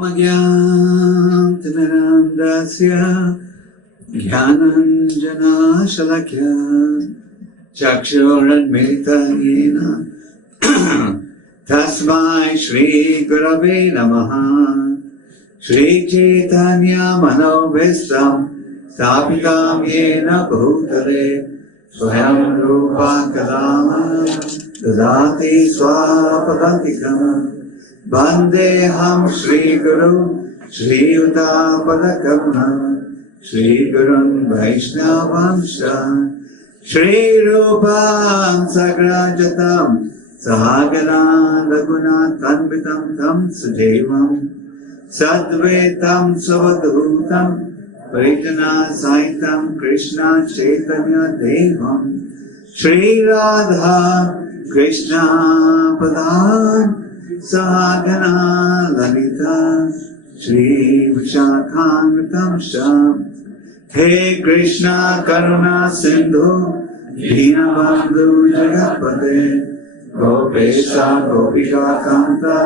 Omagyantimirandasya Jnananjana Shalakya Chakshurunmilita Yena Tasmai Shri Gurave Namaha Shri Chaitanya Manobhistam Stapitam Yena Bhutale Swayam Rupa Kadama Dadati Swapadantikam Vandeham Shri Guru Shri Yuta Padakam Shri Gurun Vaishnavamsha Shri Rupam Sagrajatam Sahagana Laguna Tanvitam Tam Sujevam Sadvetam Savadhutam Vaidana Saitam Krishna Chaitanya Devam Shri Radha Krishna Padan Sahagana Lalita Shri Vishakhanvitam Sham He Krishna Karuna Sindhu Deenabandhu Jagapate Gopesha Gopika Kanta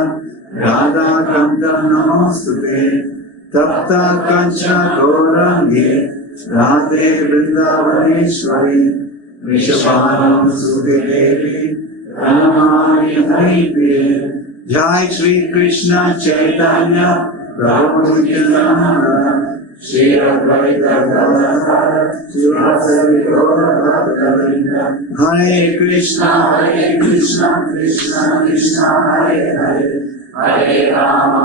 Radha Kanta Namostute Tapta Kancha Gaurangi Radhe Vrindavaneshwari Rishabhanam Sudevi Ramani Haripriye Jai Shri Krishna Chaitanya Prabhu Nityananda Shri Advaita Gadadhara Srivasadi Gaura Bhaktavinda Hare Krishna Krishna Krishna Hare Hare Hare Rama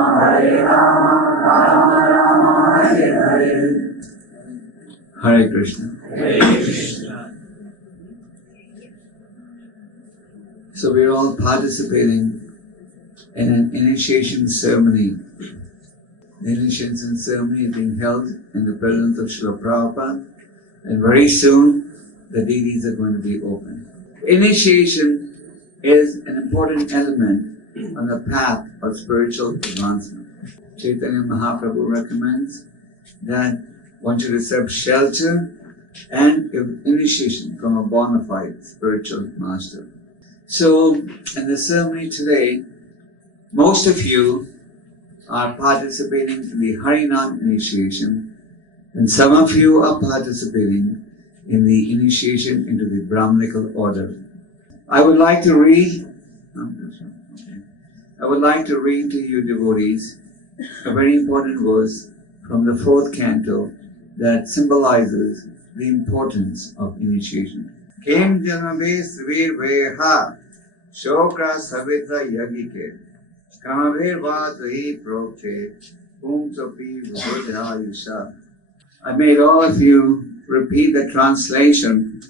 Rama Rama Hare Hare Hare Krishna. Hare Krishna. So we are all participating in an initiation ceremony. The initiation ceremony is being held in the presence of Srila Prabhupada, and very soon the deities are going to be opened. Initiation is an important element on the path of spiritual advancement. Chaitanya Mahaprabhu recommends that one should accept shelter and initiation from a bona fide spiritual master. So, in the ceremony today, most of you are participating in the Harinam initiation, and some of you are participating in the initiation into the Brahmanical order. I would like to read to you devotees a very important verse from the 4th canto that symbolizes the importance of initiation. Kem janave svir veha shokra savitra yagike kamaver vadhi prokte pum sopi vajayusha. I made all of you repeat the translation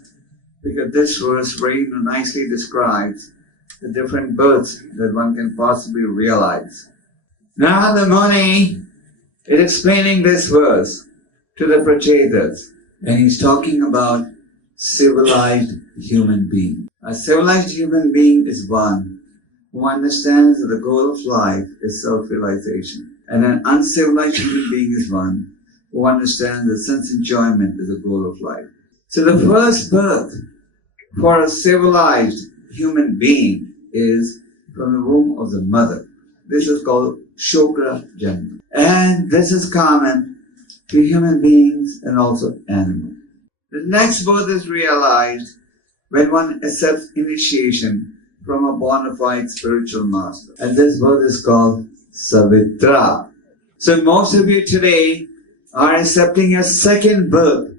because this verse very nicely describes the different births that one can possibly realize. Now the Muni is explaining this verse to the Prachetas, and he's talking about civilized human being. A civilized human being is one who understands that the goal of life is self-realization. And an uncivilized human being is one who understands that sense enjoyment is the goal of life. So the first birth for a civilized human being is from the womb of the mother. This is called Shokra Janma. And this is common to human beings and also animals. The next birth is realized when one accepts initiation from a bona fide spiritual master. And this birth is called Savitra. So most of you today are accepting a second birth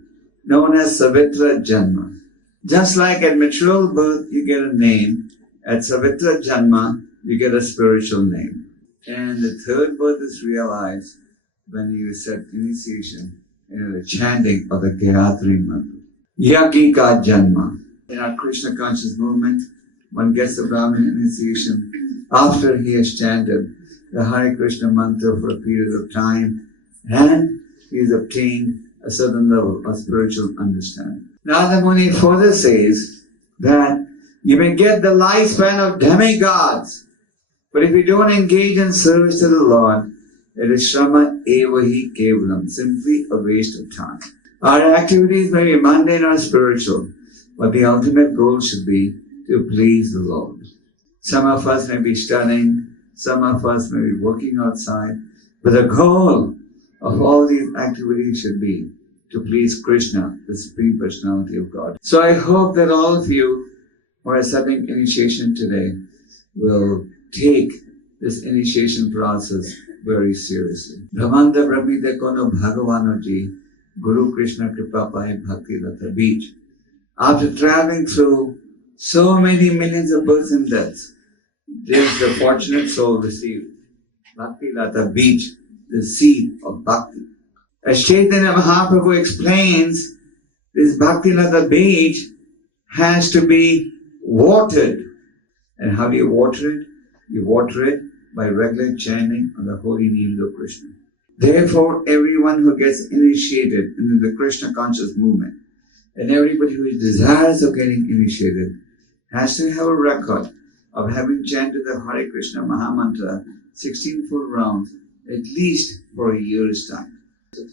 known as Savitra Janma. Just like at material birth you get a name, at Savitra Janma you get a spiritual name. And the third birth is realized when you accept initiation in the chanting of the Gayatri mantra. Yagika Janma. In our Krishna conscious movement, one gets the Brahmin initiation after he has chanted the Hare Krishna mantra for a period of time, and he has obtained a certain level of spiritual understanding. Now the Muni further says that you may get the lifespan of demigods, but if you don't engage in service to the Lord, it is shrama evahi kevalam, simply a waste of time. Our activities may be mundane or spiritual, but the ultimate goal should be to please the Lord. Some of us may be studying, some of us may be working outside, But the goal of all these activities should be to please Krishna, the Supreme Personality of God. So I hope that all of you who are accepting initiation today will take this initiation process very seriously. Brahmanda Brahmida Kono Bhagavanaji, Guru Krishna Kripa Pai Bhakti Lata Beach. After traveling through so many millions of births and deaths, this the fortunate soul received Bhakti Lata Beach, the seed of Bhakti. As Chaitanya Mahaprabhu explains, this Bhakti Lata Beach has to be watered. And how do you water it? You water it by regular chanting of the holy names of Krishna. Therefore, everyone who gets initiated into the Krishna conscious movement and everybody who is desirous of getting initiated has to have a record of having chanted the Hare Krishna Mahamantra 16 full rounds at least for a year's time.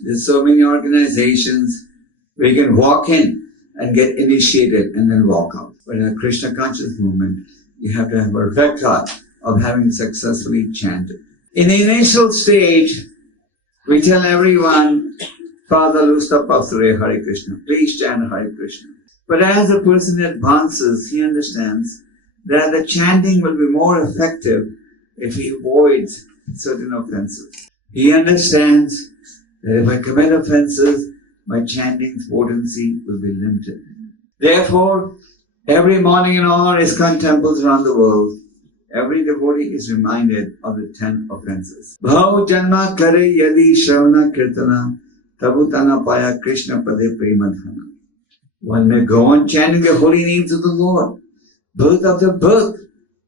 There's so many organizations where you can walk in and get initiated and then walk out. But in a Krishna conscious movement, you have to have a record of having successfully chanted. In the initial stage, we tell everyone, Father Lusta Pasure Hare Krishna, please chant Hare Krishna. But as the person advances, he understands that the chanting will be more effective if he avoids certain offenses. He understands that if I commit offenses, my chanting's potency will be limited. Therefore, every morning in all our ISKCON temples around the world, every devotee is reminded of the 10 offenses. Bhau janma kare yadi shravana kirtana tabutana paya Krishna pade premadhana. One may go on chanting the holy names of the Lord, birth after birth.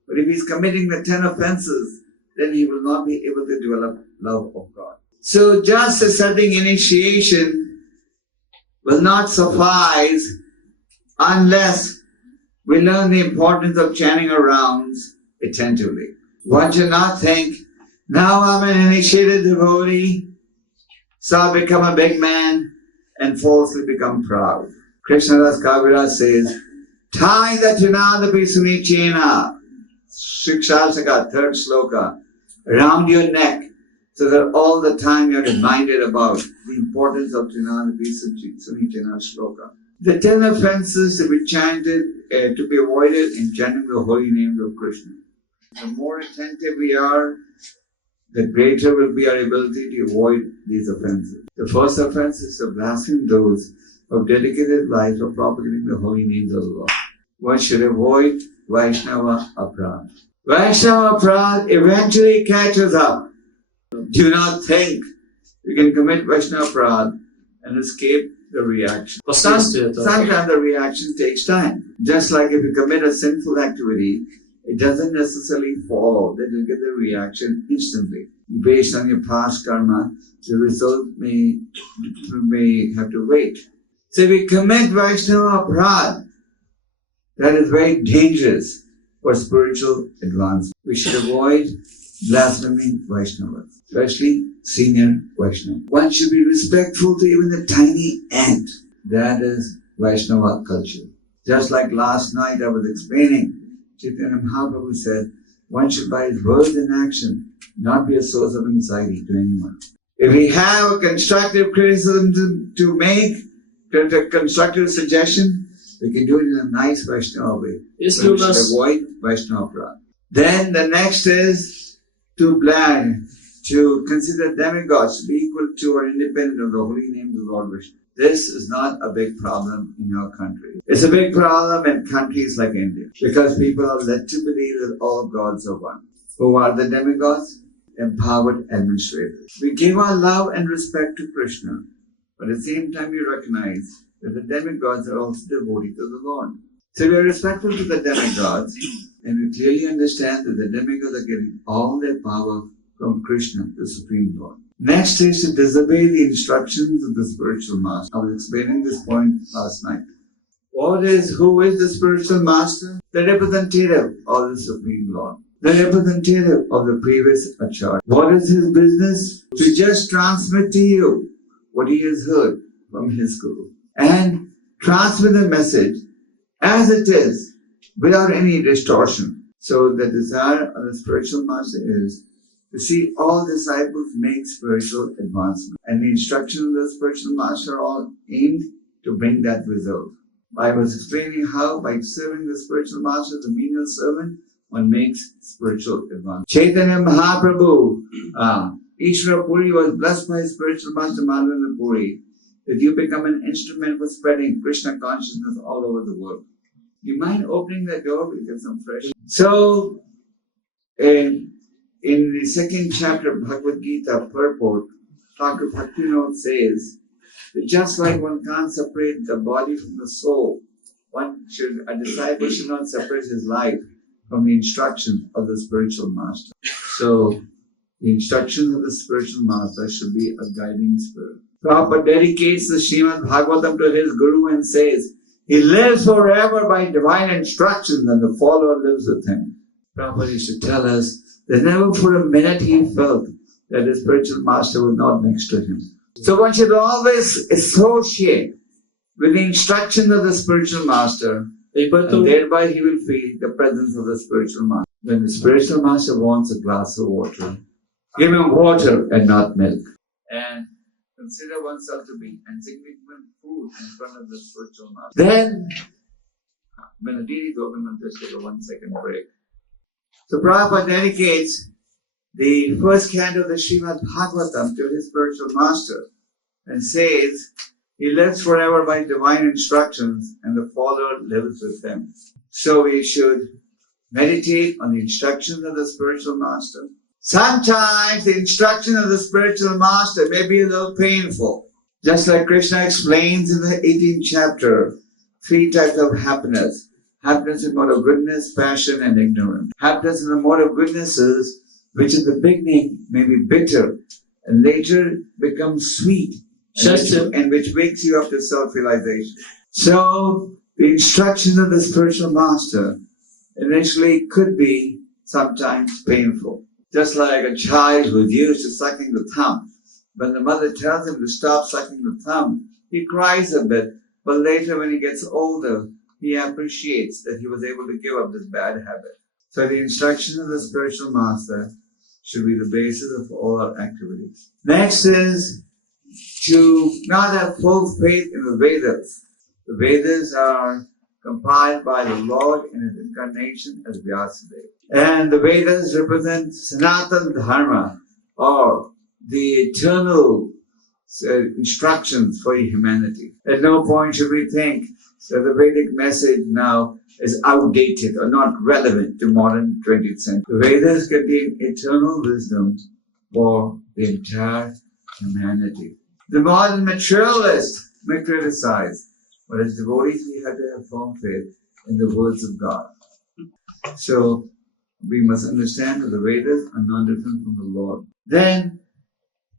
But if he is committing the 10 offenses, then he will not be able to develop love of God. So just accepting initiation will not suffice unless we learn the importance of chanting our rounds attentively. One should not think, now I'm an initiated devotee, so I'll become a big man and falsely become proud. Krishna Das Kaviraj says, tie the Tinada Pisuni Chena, Shikshasaka, 3rd sloka, around your neck, so that all the time you're reminded about the importance of Tinada Pisuni Chena shloka. The 10 offenses to be chanted, to be avoided in chanting the holy names of Krishna. The more attentive we are, the greater will be our ability to avoid these offenses. The first offense is to blaspheme those who have dedicated life of propagating the holy names of the Lord. One should avoid Vaishnava Aprad. Vaishnava Aprad eventually catches up. Do not think you can commit Vaishnava Aprad and escape the reaction. Sometimes the reaction takes time. Just like if you commit a sinful activity, it doesn't necessarily follow that you get the reaction instantly. Based on your past karma, the result may have to wait. So if we commit Vaishnava Aprad, that is very dangerous for spiritual advancement. We should avoid blaspheming Vaishnavas, especially senior Vaishnava. One should be respectful to even the tiny ant. That is Vaishnava culture. Just like last night I was explaining, Chaitanya Mahaprabhu said, one should by his words and action not be a source of anxiety to anyone. If we have a constructive criticism to make, a constructive suggestion, we can do it in a nice Vaishnava way. Yes, so we should avoid Vaishnava Aprad. Then the next is to consider demigods to be equal to or independent of the holy names of Lord Vishnu. This is not a big problem in your country. It's a big problem in countries like India, because people are led to believe that all gods are one. Who are the demigods? Empowered administrators. We give our love and respect to Krishna, but at the same time we recognize that the demigods are also devotees of the Lord. So we are respectful to the demigods, and we clearly understand that the demigods are getting all their power from Krishna, the Supreme Lord. Next is to disobey the instructions of the spiritual master. I was explaining this point last night. Who is the spiritual master? The representative of the Supreme Lord. The representative of the previous Acharya. What is his business? To just transmit to you what he has heard from his Guru. And transmit the message as it is, without any distortion. So the desire of the spiritual master is You see, all disciples make spiritual advancement, and the instructions of the spiritual master are all aimed to bring that result. I was explaining how by serving the spiritual master, the menial servant, one makes spiritual advancement. Chaitanya Mahaprabhu, Ishvara Puri was blessed by his spiritual master Madhavendra Puri that you become an instrument for spreading Krishna consciousness all over the world. You mind opening that door? We'll get some fresh. So, in the second chapter of Bhagavad Gita purport, Thakur Bhaktivinoda says that just like one can't separate the body from the soul, a disciple should not separate his life from the instructions of the spiritual master. So, the instructions of the spiritual master should be a guiding spirit. Prabhupada dedicates the Srimad Bhagavatam to his guru and says, he lives forever by divine instructions and the follower lives with him. Prabhupada used to tell us that never for a minute he felt that his spiritual master was not next to him. So one should always associate with the instructions of the spiritual master, and thereby he will feel the presence of the spiritual master. When the spiritual master wants a glass of water, give him water and not milk. And consider oneself to be insignificant food in front of the spiritual master. Then, when the deed is open, I'll just take a 1 second break. So Prabhupada dedicates the first canto of the Srimad Bhagavatam to his spiritual master and says, he lives forever by divine instructions and the follower lives with them. So we should meditate on the instructions of the spiritual master. Sometimes the instruction of the spiritual master may be a little painful. Just like Krishna explains in the 18th chapter, 3 types of happiness. Happiness in mode of goodness, passion, and ignorance. Happiness in the mode of goodness is, which in the beginning may be bitter, and later becomes sweet, and which wakes you up to self-realization. So, the instructions of the spiritual master initially could be sometimes painful. Just like a child who's used to sucking the thumb. When the mother tells him to stop sucking the thumb, he cries a bit, but later when he gets older, he appreciates that he was able to give up this bad habit. So the instruction of the spiritual master should be the basis of all our activities. Next is to not have full faith in the Vedas. The Vedas are compiled by the Lord in his incarnation as Vyasadeva. And the Vedas represent Sanatana Dharma, or the eternal instructions for humanity. At no point should we think that the Vedic message now is outdated or not relevant to modern 20th century. The Vedas contain eternal wisdom for the entire humanity. The modern materialists may criticize, but as devotees we have to have firm faith in the words of God. So we must understand that the Vedas are not different from the Lord. Then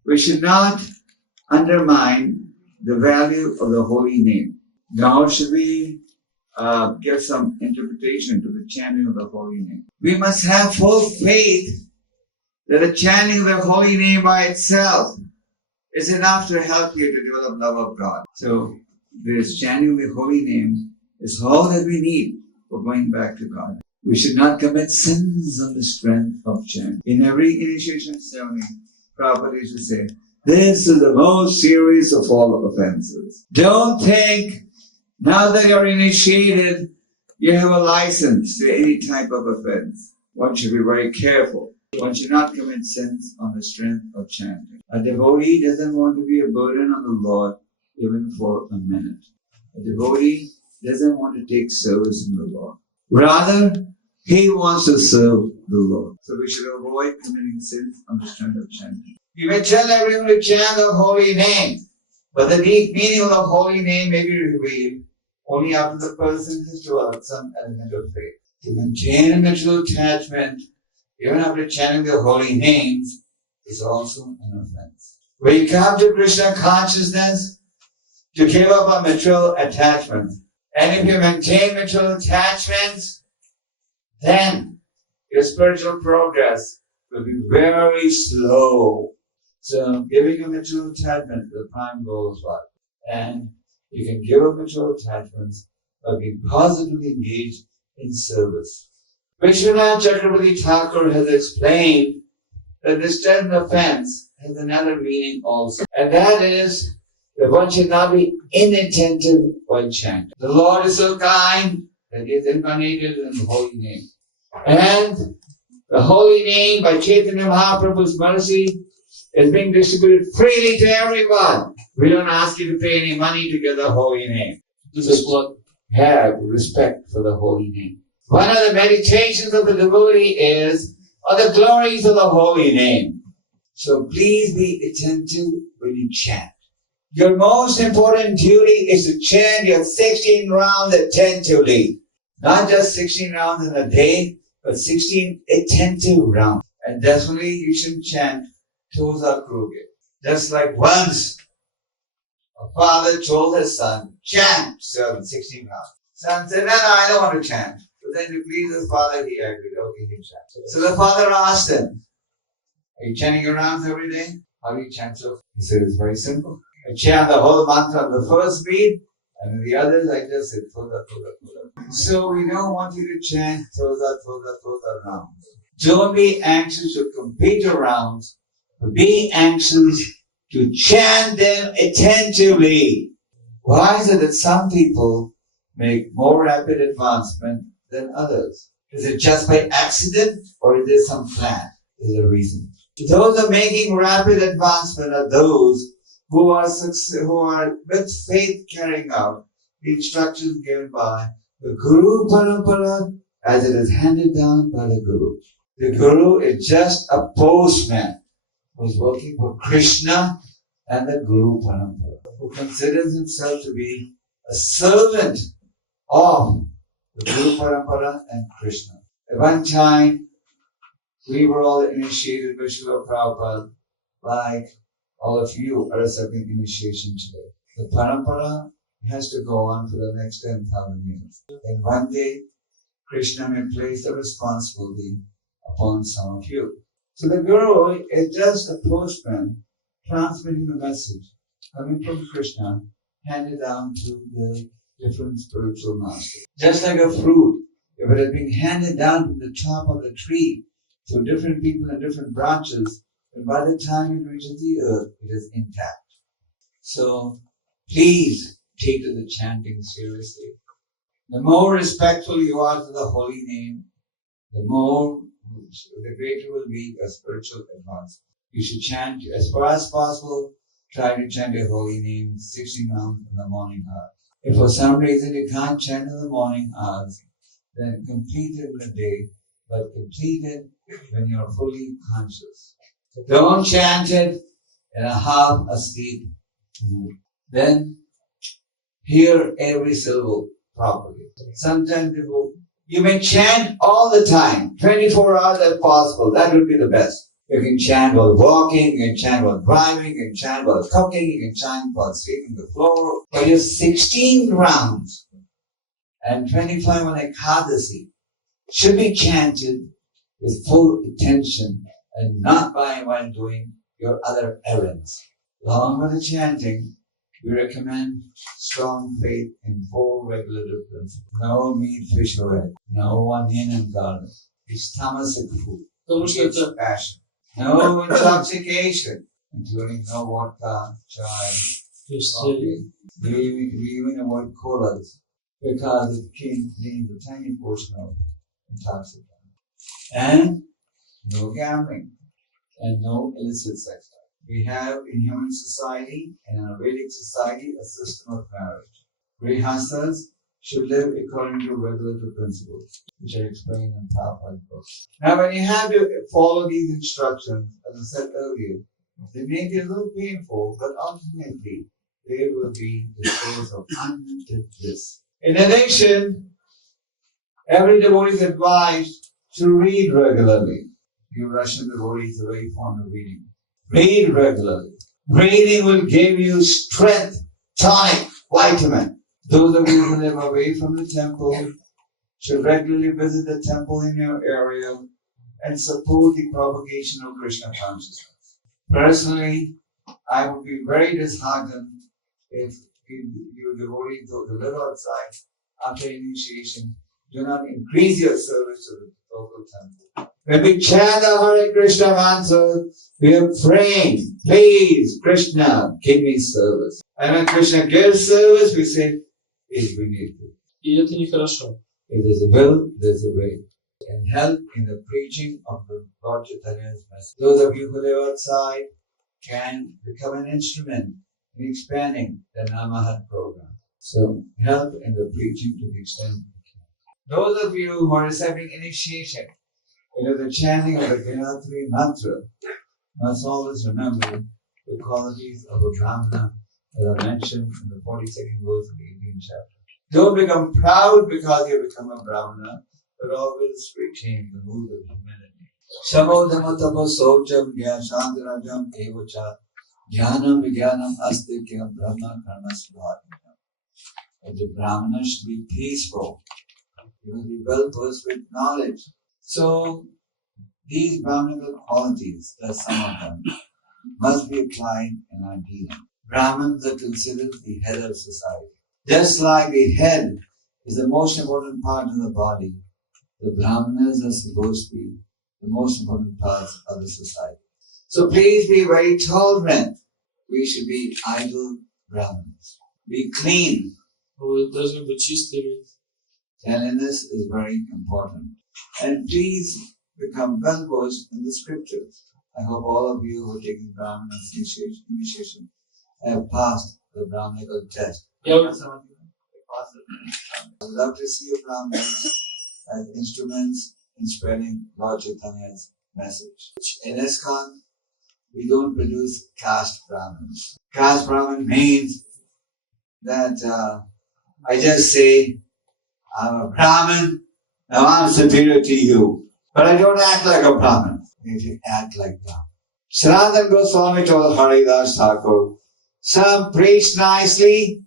we should not undermine the value of the holy name. Nor should we give some interpretation to the chanting of the holy name. We must have full faith that the chanting of the holy name by itself is enough to help you to develop love of God. So this chanting of the holy name is all that we need for going back to God. We should not commit sins on the strength of chanting. In every initiation ceremony, Prabhupada used to say, this is the most serious of all offenses. Don't think now that you're initiated, you have a license to any type of offense. One should be very careful. One should not commit sins on the strength of chanting. A devotee doesn't want to be a burden on the Lord even for a minute. A devotee doesn't want to take service from the Lord. Rather, he wants to serve the Lord. So we should avoid committing sins on the strength of chanting. You may tell everyone to chant the holy name, but the deep meaning of the holy name may be revealed only after the person has developed some element of faith. To maintain a material attachment, even after chanting the holy names, is also an offense. When you come to Krishna consciousness, to give up on material attachment. And if you maintain material attachments, then your spiritual progress will be very slow. So giving a material attachment, the time goes by. And you can give up material attachments by being positively engaged in service. Vishwanath Chakravarti Thakur has explained that this term offense has another meaning also. And that is that one should not be inattentive while chanting. The Lord is so kind that He is incarnated in the holy name. And the holy name, by Chaitanya Mahaprabhu's mercy, is being distributed freely to everyone. We don't ask you to pay any money to get the holy name. This is what have respect for the holy name. One of the meditations of the devotee is on the glories of the holy name. So please be attentive when you chant. Your most important duty is to chant your 16 rounds attentively. Not just 16 rounds in a day, but 16 attentive rounds. And definitely you shouldn't chant toes are crooked. Just like once a father told his son, chant 16 rounds. Son said, no, I don't want to chant. But then to please his father, he agreed, okay, he chant. So the father asked him, are you chanting your rounds every day? How do you chant so? He said, it's very simple. I chant the whole mantra on the first beat, and in the others I just said, toda, toda, toda. So we don't want you to chant toda, toda, toda rounds. Don't be anxious to complete your rounds, but be anxious to chant them attentively. Why is it that some people make more rapid advancement than others? Is it just by accident, or is there some plan? Is a reason. Those who are making rapid advancement are those who are with faith carrying out the instructions given by the Guru Parampara as it is handed down by the Guru. The Guru is just a postman who is working for Krishna and the Guru Parampara, who considers himself to be a servant of the Guru Parampara and Krishna. At one time, we were all initiated by Śrīla Prabhupada, like all of you are accepting initiation today. The parampara has to go on for the next 10,000 years. And one day, Krishna may place the responsibility upon some of you. So the Guru is just a postman transmitting the message coming from Krishna, handed down to the different spiritual masters. Just like a fruit, if it has been handed down from the top of the tree to different people and different branches, and by the time it reaches the earth, it is intact. So please take to the chanting seriously. The more respectful you are to the holy name, the greater will be a spiritual advance. You should chant as far as possible. Try to chant your holy name 16 rounds in the morning hours. If for some reason you can't chant in the morning hours, then complete it in the day, but complete it when you're fully conscious. Don't chant it in a half asleep mood. Then hear every syllable properly. Sometimes you may chant all the time, 24 hours if possible. That would be the best. You can chant while walking, you can chant while driving, you can chant while cooking, you can chant while sweeping the floor. But your 16 rounds and 25 on 𝐃𝐢𝐬𝐭𝐫𝐚𝐜 should be chanted with full attention and not while doing your other errands. Along with the chanting, we recommend strong faith in 4 regulative principles. No meat, fish, or egg. No onion and garlic. It's tamasic food. It's passion. No intoxication, including no vodka, chai, coffee. We even avoid colas because it contains a tiny portion of intoxicant. And no gambling and no illicit sex. We have in human society and in a Vedic society a system of marriage. Grihasthas should live according to regulative principles, which are explained in Prabhupada's book. Now, when you have to follow these instructions, as I said earlier, they may be a little painful, but ultimately they will be the source of unlimited bliss. In addition, every devotee is advised to read regularly. You Russian devotees are very fond of reading. Read regularly. Reading will give you strength, tonic, vitamin. Those of you who live away from the temple should regularly visit the temple in your area and support the propagation of Krishna consciousness. Personally, I would be very disheartened if you devotees who live outside after initiation do not increase your service to the local temple. When we chant the Hare Krishna mantra, we are praying, please, Krishna, give me service. And when Krishna gives service, we say, please bring it. И это нехорошо. If there's a will, there's a way. And help in the preaching of the Lord Chaitanya's message. Those of you who live outside can become an instrument in expanding the Namahat program. So help in the preaching to the extent you can. Those of you who are receiving initiation, the chanting of the Gayatri mantra, must always remember the qualities of a Brahmana that are mentioned in the 42nd verse of the 18th chapter. Don't become proud because you become a Brahmana, but always retain the mood of humility. Samodhamatapo socham gyashantarajam evacha jnanam vijnanam astikyam brahma karma svadhyam. That the Brahmana should be peaceful. You will be well versed with knowledge. So, these Brahmanical qualities, there's some of them, must be applied in our dealing. Brahmins are considered the head of society. Just like the head is the most important part of the body, the Brahmanas are supposed to be the most important parts of the society. So please be very tolerant. We should be idle Brahmanas. Be clean. Вы должны быть чистыми. Cleanliness is very important. And please become well versed in the scriptures. I hope all of you who are taking Brahman initiation have passed the Brahmanical test. I would love to see your Brahmins as instruments in spreading Lord Chaitanya's message. In ISKCON, we don't produce caste Brahmins. Caste Brahmin means that I just say, I'm a Brahmin, now I'm superior to you. But I don't act like a Brahmin. You should act like Brahmin. Śrīla Gopāl Kṛṣṇa told Haridas Thakur, some preach nicely,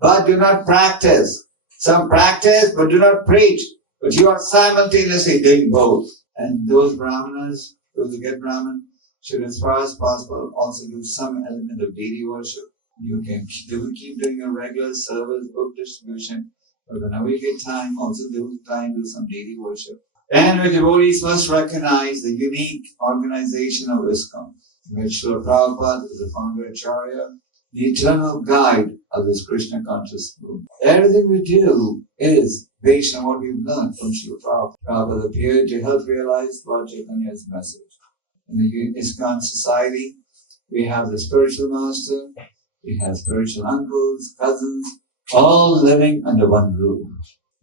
but do not practice. Some practice, but do not preach. But you are simultaneously doing both. And those Brahmanas, those who get Brahmin, should as far as possible also do some element of deity worship. You can keep doing your regular service, book distribution, but whenever you get time, also do some deity worship. And the devotees must recognize the unique organization of ISKCON, in which Śrīla Prabhupada is the founder Acharya, the eternal guide of this Krishna conscious movement. Everything we do is based on what we've learned from Śrīla Prabhupada. Prabhupada appeared to help realize Lord Chaitanya's message. In the ISKCON society, we have the spiritual master, we have spiritual uncles, cousins, all living under one roof.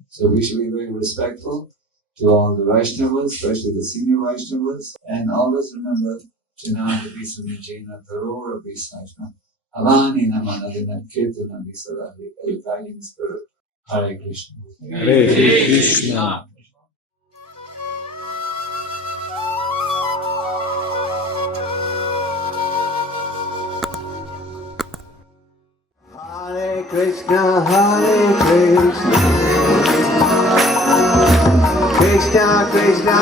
So we should be very respectful to all the Vaishnavas, especially the senior Vaishnavas, and always remember, Chinanta Visamijena Tarora Visnashna, Avani Namanadina Kirtana Visarahi, a guiding spirit. Hare Krishna. Hare Krishna. Hare Krishna, Krishna Krishna,